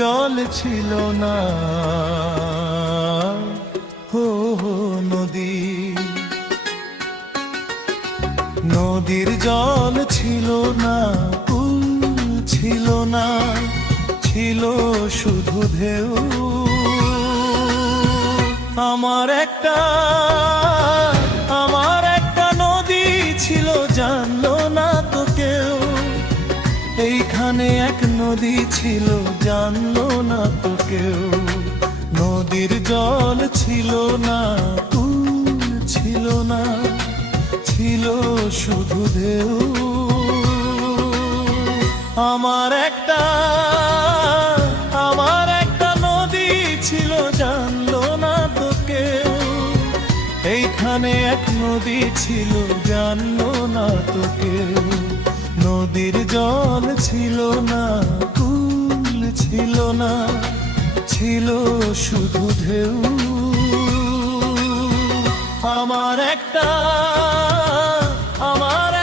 জল ছিল না, হো হো নদী। নদীর জল ছিল না, কুল ছিল না, ছিল শুধু ঢেউ। আমার একটা নদী ছিল, জানলো না তো কেউ। এইখানে এক নদী ছিল, জানলো না তো কেউ। নদীর জল ছিল না, কুল ছিল না, ছিল শুধু ঢেউ। আমার একটা নদী ছিল, জানলো না তো কেউ। এইখানে এক নদী ছিল, জানলো না তো কেউ। নদীর জল ছিল না, কুল ছিল না, ছিল শুধু ঢেউ। আমার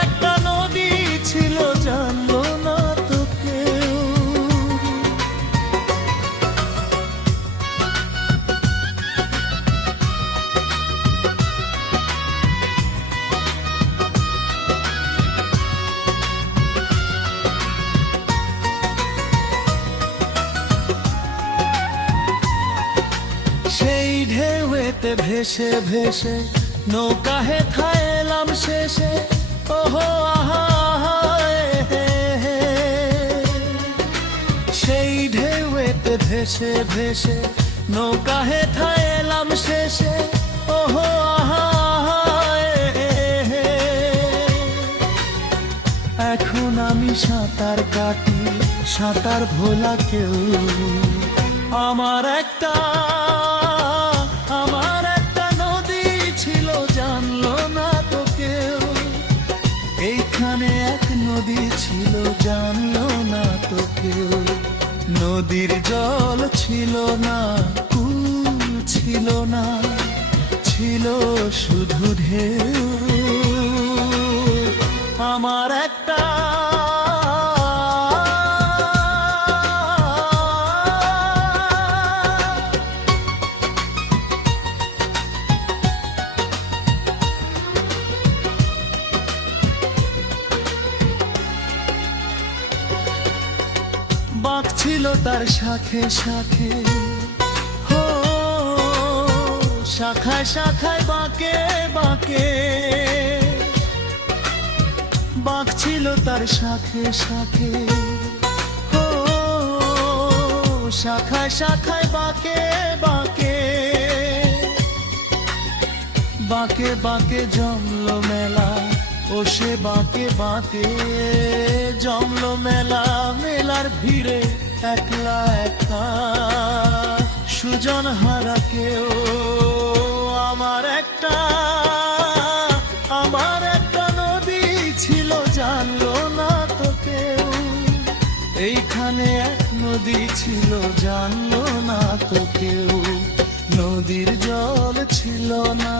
একটা নদী ছিল, জানলো না তো কেউ। সেই ঢেউতে ভেসে ভেসে নৌকা হেথায় এলাম শেষে। ওহো আহা আহা হে হে। সেই ঢেউতে ভেসে ভেসে নৌকা হেথায় এলাম শেষে। ওহো আহা আহা হে। এখন আমি সাঁতার কাটি, সাঁতার ভোলা কেউ। আমার একটা নদী ছিল, জানলো না তো কেউ। এইখানে এক নদী ছিল, জানলো না তো কেউ। নদীর জল ছিল না, কুল ছিল না, ছিল শুধু ঢেউ। আমার একটা বাঁক ছিল তার শাখে শাখে, হো শাখায় শাখায় বাঁকে বাঁকে। বাঁক ছিল তার শাখে শাখে, হো শাখায় শাখায় বাঁকে বাঁকে। বাঁকে বাঁকে জমলো মেলা, ও সে বাঁকে বাঁকে জমলো মেলা। মেলার ভিড়ে একলা একা সুজন হারা কেউ। আমার একটা নদী ছিল, জানলো না তো কেউ। এইখানে এক নদী ছিল, জানলো না তো কেউ। নদীর জল ছিল না।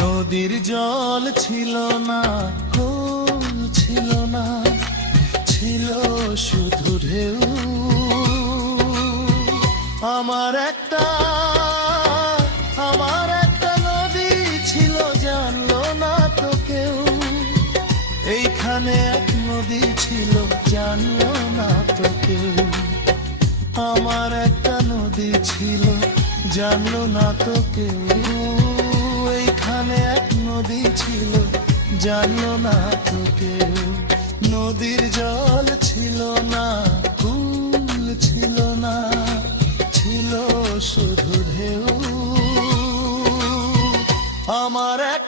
নদীর জল ছিল না, কুল ছিল না, ছিল শুধু ঢেউ। আমার একটা নদী ছিল, জানলো না তো কেউ। এইখানে এক নদী ছিল, জানলো না তো কেউ। আমার একটা নদী ছিল, জানলো না তো কেউ। এইখানে এক নদী ছিল, জানলো না তো কেউ। নদীর জল ছিল না, কুল ছিল না, ছিল শুধু ঢেউ। আমার এক